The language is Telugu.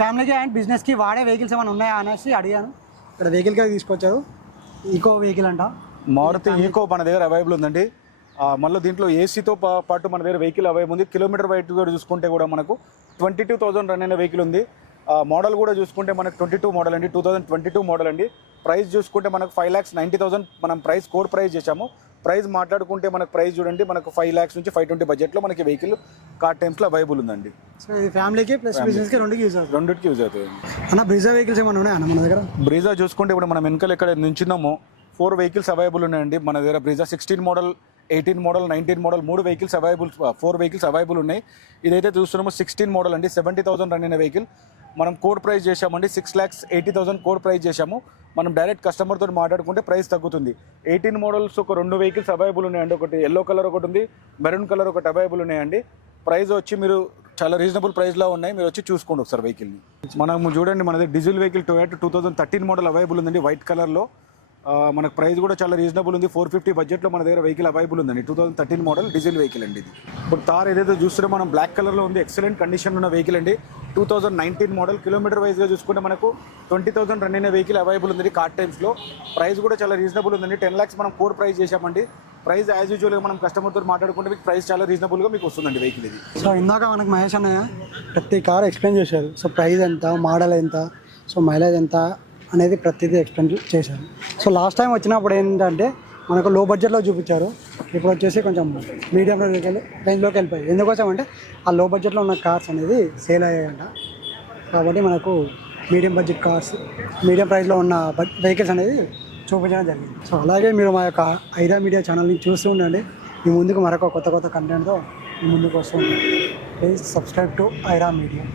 ఫ్యామిలీకి అండ్ బిజినెస్కి వాడే వెహికల్స్ ఏమైనా ఉన్నాయా అనేసి అడిగాను. ఇక్కడ వెహికల్గా తీసుకొచ్చారు, ఈకో వెహికల్ అంట. మారుతి ఈకో మన దగ్గర అవైలబుల్ ఉందండి. మళ్ళీ దీంట్లో ఏసీతో పాటు మన దగ్గర వెహికల్ అవైలబుల్ ఉంది. కిలోమీటర్ వైట్ కూడా చూసుకుంటే కూడా మనకు 22,000 రన్ అయిన వెహికల్ ఉంది. మోడల్ కూడా చూసుకుంటే మనకు 22 మోడల్ అండి, 2022 మోడల్ అండి. ప్రైస్ చూసుకుంటే మనకు 5,90,000 మనం కోడ్ ప్రైస్ చేశాము. ప్రైస్ మాట్లాడుకుంటే మనకు ప్రైస్ చూడండి, మనకు 5 lakhs నుంచి 520 బడ్జెట్లో మనకి వెహికల్ కార్ టైమ్స్లో అవైలబుల్ ఉందండి. సో ఇది ఫ్యామిలీకి ప్లస్ బిజినెస్కి రెండుకి యూజ్ అవుతుంది. అన్న బ్రీజా వెహికల్స్ ఏమైనా ఉన్నాయా మన దగ్గర? బ్రీజా చూసుకుంటే ఇప్పుడు మనం వెనకాల ఎక్కడ నుంచున్నామో 4 వెహికల్స్ అవైలబుల్ ఉన్నాయండి మన దగ్గర. Brezza 16 model, 18 model, 19 model 3 vehicles available, 4 vehicles available ఉన్నాయి. ఇదైతే చూస్తున్నామో 16 మోడల్ అండి, 70,000 రన్ అయిన వెహికల్. మనం కోడ్ ప్రైస్ చేశామండి, 6,80,000 కోడ్ ప్రైస్ చేశాము. మనం డైరెక్ట్ కస్టమర్తో మాట్లాడుకుంటే ప్రైస్ తగ్గుతుంది. 18 మోడల్స్ ఒక 2 వెహికల్స్ అవైలబుల్ ఉన్నాయండి. ఒకటి ఎల్లో కలర్ ఒకటి ఉంది, మెరూన్ కలర్ ఒకటి అవైలబుల్ ఉన్నాయండి. ప్రైస్ వచ్చి మీరు చాలా రీజనబుల్ ప్రైస్లో ఉన్నాయి, మీరు వచ్చి చూసుకోండి ఒకసారి వెహికల్ని. మనం చూడండి మనది diesel vehicle Toyota 2013 model available ఉందండి, వైట్ కలర్లో. మనకు ప్రైస్ కూడా చాలా రీజనబుల్ ఉంది, 450 బడ్జెట్లో మన దగ్గర వెహికల్ అవైలబుల్ ఉందండి. 2013 మోడల్ డీజిల్ వెహికల్ అండి ఇది. ఇప్పుడు తార్ ఏదైతే చూస్తుంటే మనం బ్లాక్ కలర్లో ఉంది, ఎక్సలెంట్ కండిషన్ ఉన్న వెహికల్ అండి. 2019 మోడల్. కిలోమీటర్ వైజ్గా చూసుకుంటే మనకు 20,000 రన్ అయిన వెహికల్ అవైలబుల్ ఉంది కార్ టైమ్స్లో. ప్రైస్ కూడా చాలా రీజనబుల్ ఉందండి, 10 lakhs మనం కోడ్ ప్రైస్ చేశామండి. ప్రైస్ యాజ్ యూజువల్గా మనం కస్టమర్తో మాట్లాడుకుంటే మీకు ప్రైస్ చాలా రీజనబుల్గా మీకు వస్తుందండి వెహికల్ ఇది. సో ఇందాక మనకు మహేష్ అన్నయ్య ప్రతి కార్ ఎక్స్ప్లెయిన్ చేశారు. సో ప్రైస్ ఎంత, మోడల్ ఎంత, సో మైలేజ్ ఎంత అనేది ప్రతిదీ ఎక్స్ప్లెయిన్ చేశారు. సో లాస్ట్ టైం వచ్చినప్పుడు ఏంటంటే మనకు లో బడ్జెట్లో చూపించారు, ఇప్పుడు వచ్చేసి కొంచెం మీడియం రేంజ్లోకి వెళ్ళిపోయాయి. ఎందుకోసం అంటే ఆ లో బడ్జెట్లో ఉన్న కార్స్ అనేది సేల్ అయ్యాయంట. కాబట్టి మనకు మీడియం బడ్జెట్ కార్స్, మీడియం ప్రైస్లో ఉన్న వెహికల్స్ అనేది చూపించడం జరిగింది. సో అలాగే మీరు మా యొక్క ఐరా మీడియా ఛానల్ని చూస్తూ ఉండండి. మీ ముందుకు మరొక కొత్త కంటెంట్తో మీ ముందుకు వస్తూ ఉండండి. Please subscribe to Aira media.